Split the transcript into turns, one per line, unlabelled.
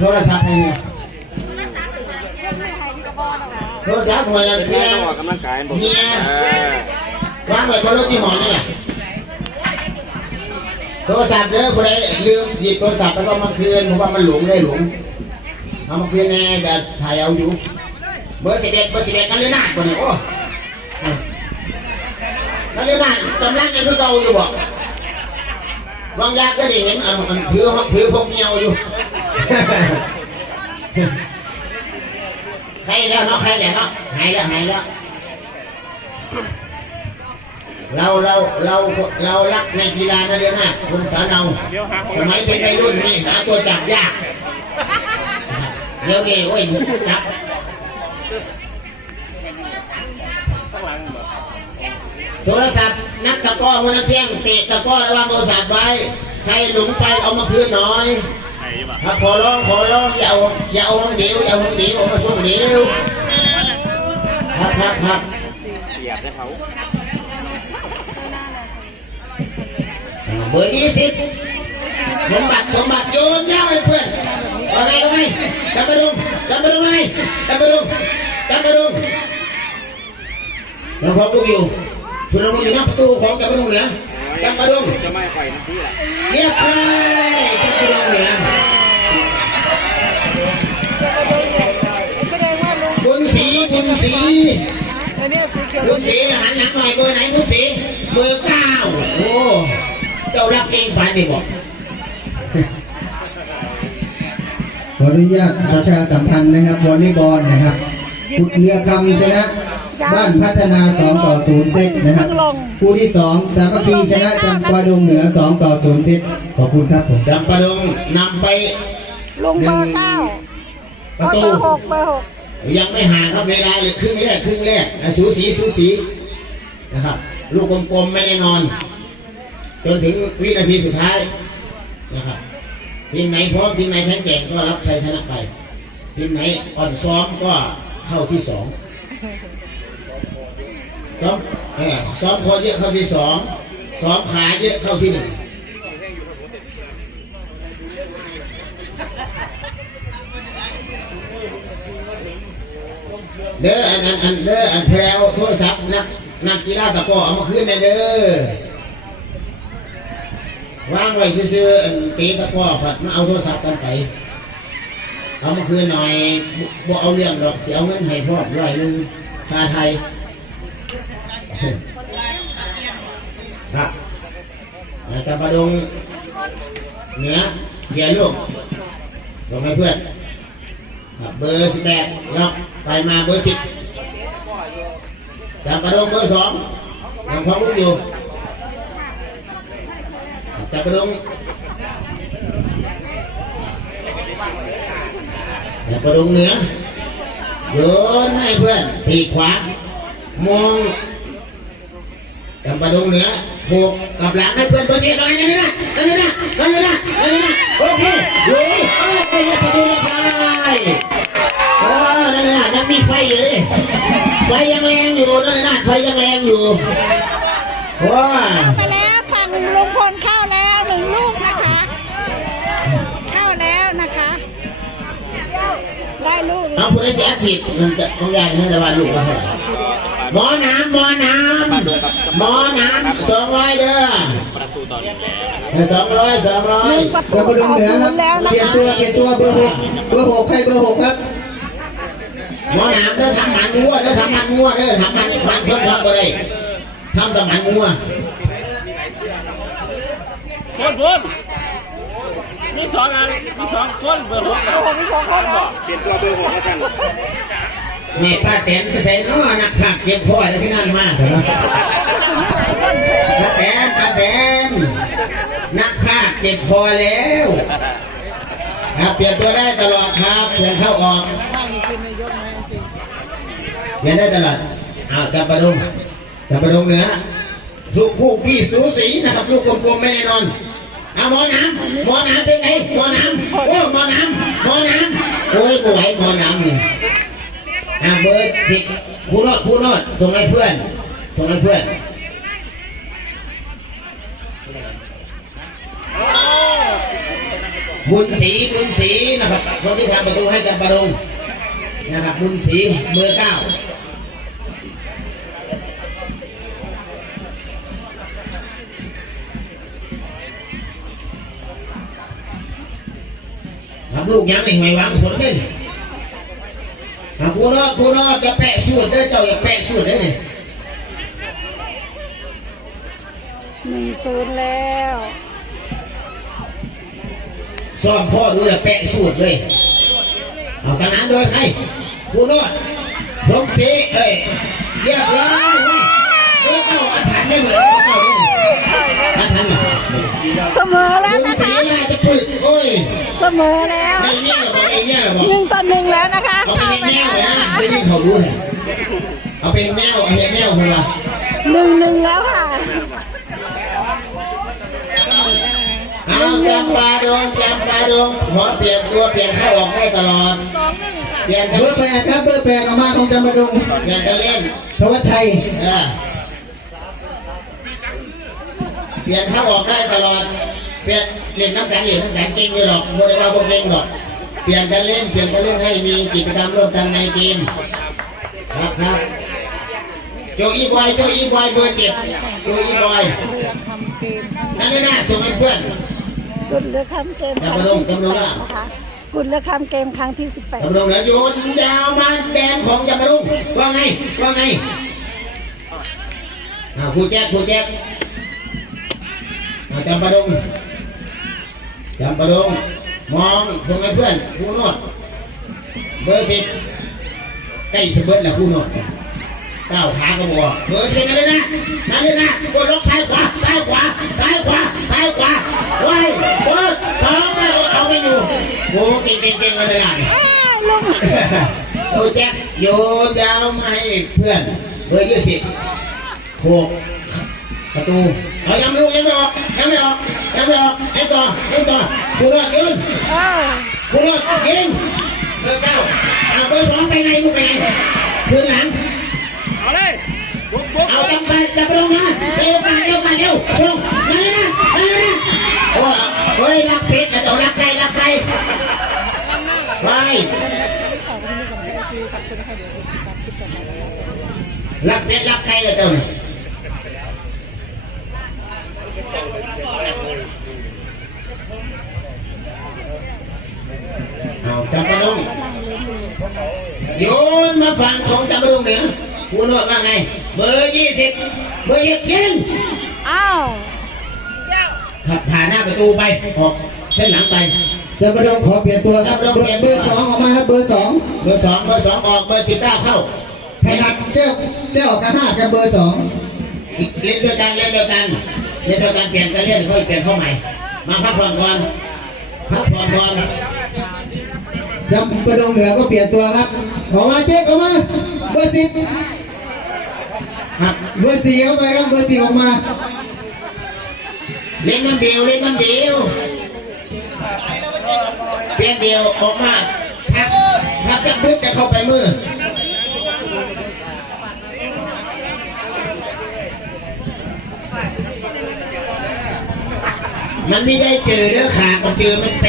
โทรศัพท์ให้โทรศัพท์หัวลำ
เป็น
เที
ไง
ย
ต้องออกกำลังกายบอก
เฮีย
เออ
วางไว้บนรถที่หอนี่แหละโทรศัพท์เด้อผู้ใดลืมหยิบโทรศัพท์แล้วก็มาคืนเพราะว่ามันหลงได้หลงเอามาคืนแน่จะถ่ายเอาอยู่ เบอร์สิบเอ็ดเบอร์สิบเอ็ดนั่นเลยนาดกว่านี้โอ้นั่นเลยนาดกำลังยังคือเก่าอยู่บ่วางยาก็ได้เห็นอันมันถือถือพวกเมียวอยู่ ใครแล้วเนาะใครแล้วเนาะหายแล้วหายแล้วเราเราเราเรารักในกีฬานะเรียนนะคุณสาวเราสมัยเป็นวัยรุ่นนี่หาตัวจับยากเดี๋ยวนี้โอ้ยจับโทรศัพท์นักตะกร้อวันน้ำเที่ยงเตะตะกร้อระวังโทรศัพท์ไว้ ใครหลงไปเอามาคืนหน่อย
ไหนวะ
ครับขอร้องขอร้องอย่าเอาอย่าเอาเดี๋ยวอย่าเอาเดี๋ยวเอามาส่งเดี๋ยวครับครับครับ
เสียบให้เขา
เบอร์ยี่สิบสมบัติสมบัติโยนยาวให้เพื่อนว่าไงว่าไงจำไปดุงจำไปดุงไงจำไปดุงจำไปดุงยังพร้อมลูกอยู่ทุนลงอยู่หน้าประตูของจำไปดุงเหนือจำไปดุง
จะไม่ไข่น้ำพี่แหละ
เรียบร้อยจำไปดุงเหนือ บุญศรี
อันเนี้ยสีเขียว
บุญศรีหันหลังหน่อยเบอร์ไหนบุญศรีเบอร์เก้าโอ้เจ้ารับเก่งปานนี่บอก
ขออนุญาตประชาสัมพันธ์นะครับวอลเลย์บอลนะครับขุดเรือคำชนะ บ้านพัฒนา 2 ต่อ 0 เซตนะครับ คู่ที่ 2 สามัคคีชนะจำปาดงเหนือ 2 ต่อ 0 เซตขอบคุณครับผม
จำปาดงนำไป
ลงเบอร์เก้า
ประ
เบ
ตู
อร์หกเบอร์หก
ยังไม่ห่างครับเวลาเลยครึ่งแรกครึ่งแรกสูสีสูสีนะครับ ลูกกลมๆไม่แน่นอน จนถึงวินาทีสุดท้ายนะครับทีมไหนพร้อมทีมไหนแข็งแกร่งก็รับชัยชนะไปทีมไหนอ่อนซ้อมก็เข้าที่สองซ้อมเออซ้อมคอเยอะเข้าที่สองซ้อมขาเยอะเข้าที่หนึ่ง เด้ออันอันอันเด้ออันแพรวโทรศัพท์นักนักกีฬาตะกอเอามาคืนได้เด้อวางไว้ซื่อๆอันตีตะกอผัดมาเอาโทรศัพท์กันไปเอามาคืนหน่อยบ่เอาเรื่องดอกเสียเอาเงินให้พ่อร้อยหนึ่งชาไทยครับแต่ประดงเหนือเขียนลูกส่งให้เพื่อน เบอร์สิบแปดล็อกไปมาเบอร์สิบจำกระดงเบอร์สองยังของลูกอยู่จับจำกระดงจำกระดงเหนือโยนให้เพื่อนปีขวามองจำกระดงเหนือผูกกับหลังให้เพื่อนเบอร์สิบหน่อยนั่นะนั่นะนั่นะนั่นะโอเคโอ้ยเอ้ยไปเลยปดูเรีย ไฟยังแรงอยู่นั่นน่ะไฟยังแรงอยู่ว้า
มาแล้วฝั่งลุงพลเข้าแล้วหนึ่งลูกนะคะ เข้าแล้วนะคะ ได้ลูก
เอาผู้ได้เสียฉีดมันจะต้องยานให้ระบาดลูกมาเท่าไหร่หมอน้ำหมอน้ำหมอน้ำสองร้อยเด้อ
ประตูตอนนี้
สองร้อยสองร้อ
ห
ย
นึ่งประตู
จำปาด
ต่
ง
อ
เหนือ
ศู
คนรับ
ย์แล้วนะ
เปลี่ยน
คะ
ตัวเปลี่ยนตัวเบอร์หกเบอร์หกใครเบอร์หกครับ
หมอน้ำเด้อทำมันงัวเด้อทำมันงัวเด้อทำมันฟันคนทำก็ได้ทำแต่มันงัว
คนพ้นมีสองอันมีสองคนเบอร์หก
โอ้โหมีสองคนเหรอ
เปลี่ยนตัวเบอร์หกแล้วกัน
แม่ป้าแตนก็ใส่น้อนักภาคเจ็บพ่อแล้วที่นั่นมากเถอะป้าแตนป้าแตนนักภาคเจ็บพอแล้วครับเปลี่ยนตัวได้ตลอดครับเปลี่ยนเข้าออก เรียนได้ตลอดอ้าวจับประดงจับประดงเหนือสุคู่พี่สูสีนะครับลูกกลมๆไม่แน่นอนเอาหมอน้ำหมอน้ำเป็นไงหมอน้ำโอ้หมอน้ำหมอน้ำโอ้ยป่วยหมอน้ำนี่อ่าเบอร์ผิดครูโนอดครูโนอดส่งให้เพื่อนส่งให้เพื่อนบุญศรีบุญศรีนะครับคนที่ทำประตูให้จำปาดงนะครับบุญศรีเบอร์เก้า ลูกยังไม่ไหววางผลเลยหาครูนอดครูนอดจะแปะสูตรเด้อเจ้าอย่าแปะสูตรเด้อนี่
หนึ่งศูนย์แล้ว
ซ่อมพ่อดูอย่าแปะสูตรเลย เอาสนามโดยใครครูนอดลงปีเอ้ยเรียบร้อยเว้ยเดี๋ยวเก้าอาถรรพ์ได้เหมือนเก้าได้อาถรรพ์เหรอ
เสมอแล้ว
ลุง
นะ
ศรี
คะ เสมอแล้ว
ได้เนี่ยเหรอบอกได้เนี่ยเหรอบอก
หนึ่งต่อหนึ่งแล้วนะคะ
เอาไป
เข้า
เห็น
ไป
แม
แล้วว
เลย
นะ
นะคะ
คะ
ได้ยินเขารู้เลยเอาไปเห็นแมวเอาเห็นแมวคุณวะ
หนึ่งหนึ่งแล้วค่ะ
เอาจำปาดงจำปาดงขอเปลี่ยนตัวเปลี่ยนเข้าออกได้ตลอดเปลี่ยนกัน
เบอร์แปดครับเบอร์แปดออกมาของจำปาดง
เปลี่ยนกันเล่น
ธวัชชัย
เออเปลี่ยนเข้าออกได้ตลอดเปลี่ยน เล่นน้ำกันเล่นน้ำกันเก่งอยู่หรอกโมได้ว่าพวกเก่งหรอก เปลี่ยนกันเล่นเปลี่ยนกันเล่นให้มีกิจกรรมร่วมกันในเกมครับครับโจอีบอยโจอีบอยเบอร์เจ็ดโจอีบอย
เรือทำเกม
นั่นไม่น่าส่งให้เพื่อน
กุดเรือคำเกมครั้งที่สิบแปดนะคะกุดเรือคำเกมครั้งที่สิบแปด
ตำรวจเหลือโยนยาวมาแดนของจำปาดุงว่าไงว่าไงอ่าครูแจ๊คครูแจ๊คอ่าจำปาดุง จำปาดุงมองส่งให้เพื่อนครูโนดเบอร์สิบใกล้สะเบิดแล้วครูโนดก้าวขาก็บอกเบอร์สิบนั่นเลยนะนั่นเลยนะกดล็อกซ้ายขวาซ้ายขวาซ้ายขวาซ้ายขวาไว้เบอร์สองไม่เอาเอาไม่อยู่โอ้เก่งเก่งเก่งกันเลยอะ
อ้าวลุง
โอ้แจ็คโยนยาวมาให้เพื่อน เบอร์ยี่สิบโขก ประตูเอายังไม่ออกยังไม่ออกยังไม่ออกยังไม่ออกไอ้ต่อไอ้ต่อคุณรอดยิง
เออ
คุณรอดยิงเบอร์เก้าเอาเบอร์สองไปไงลูกไปไงคืนหลัง
เอาเลย
เอาจับไปจับไปลงนะเร็วกันเร็วกันเร็วลงนั่นเลยนะนั่นเลยนะโอ้เฮ้ยรักเป็ดนะต้องรักไก่รักไก่ไปรักเป็ดรักไก่เลยเจ้านี่เอาจับไปลงโยน มาฝั่งของจับไปลงเหนือคุณนวดว่าไง เบอร์ยี่สิบเบอร์ยี่สิบยิง
อ้าว
ขับผ่านหน้าประตูไปออกเส้นหลังไป
จำปาดงขอเปลี่ยนตัวครับเบอร์เบอร์สองออกมาครับเบอร์สอง
เบอร์สองเบอร์สองออกเบอร์สิบเก้าเข้า
ไทยรัฐแก้วแก้วกันห้ากับเบอร์สอง
เล่นด้วยกันเล่นด้วยกันเล่นด้วยกันเปลี่ยนกันเล่นค่อยเปลี่ยนเข้าใหม่ มาพักผ่อนก่อนพักผ่อนก่อน
จำปาดงเหนือก็เปลี่ยนตัวครับออกมาเจ๊กออกมา เบอร์สิบ
ครับ
เบอร์สี่เข้าไปครับ เบอร์สี่ออกมา
เล่นน้ำเดียว เล่นน้ำเดียว เปลี่ยนเดียวออกมาพักพักจะพึ่งจะเข้าไปมือมันไม่ได้เจอเด้อขาก็เจอมันไป